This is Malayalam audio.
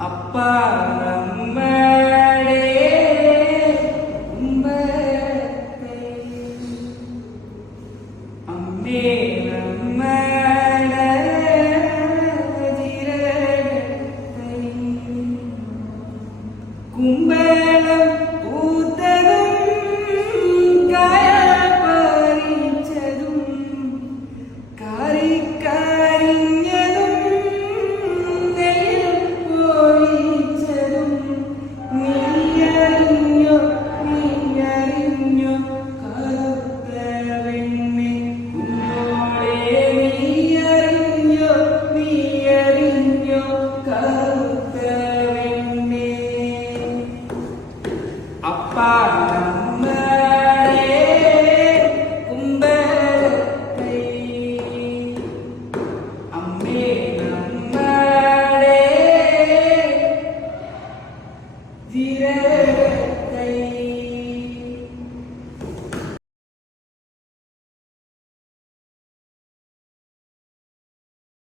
அப்பா நம்மளே கும்பத்தை அம்மே நம்மள திரத்தை கும்பலம் பூத்ததும் காயப்பறிச்சதும் காரி காரிഞ്ഞതും നെയ്യിൽ പോയിച്ചതും നീയറിഞ്ഞോ നീയറിഞ്ഞോ കറുത്ത വെണ്ണെ കുഞ്ഞോളെ നീയറിഞ്ഞോ നീയറിഞ്ഞോ കറുത്ത വെണ്ണെ അപ്പാ നമ്മളെ കുമ്പളത്തെ അമ്മേ നമ്മളെ ധീരേ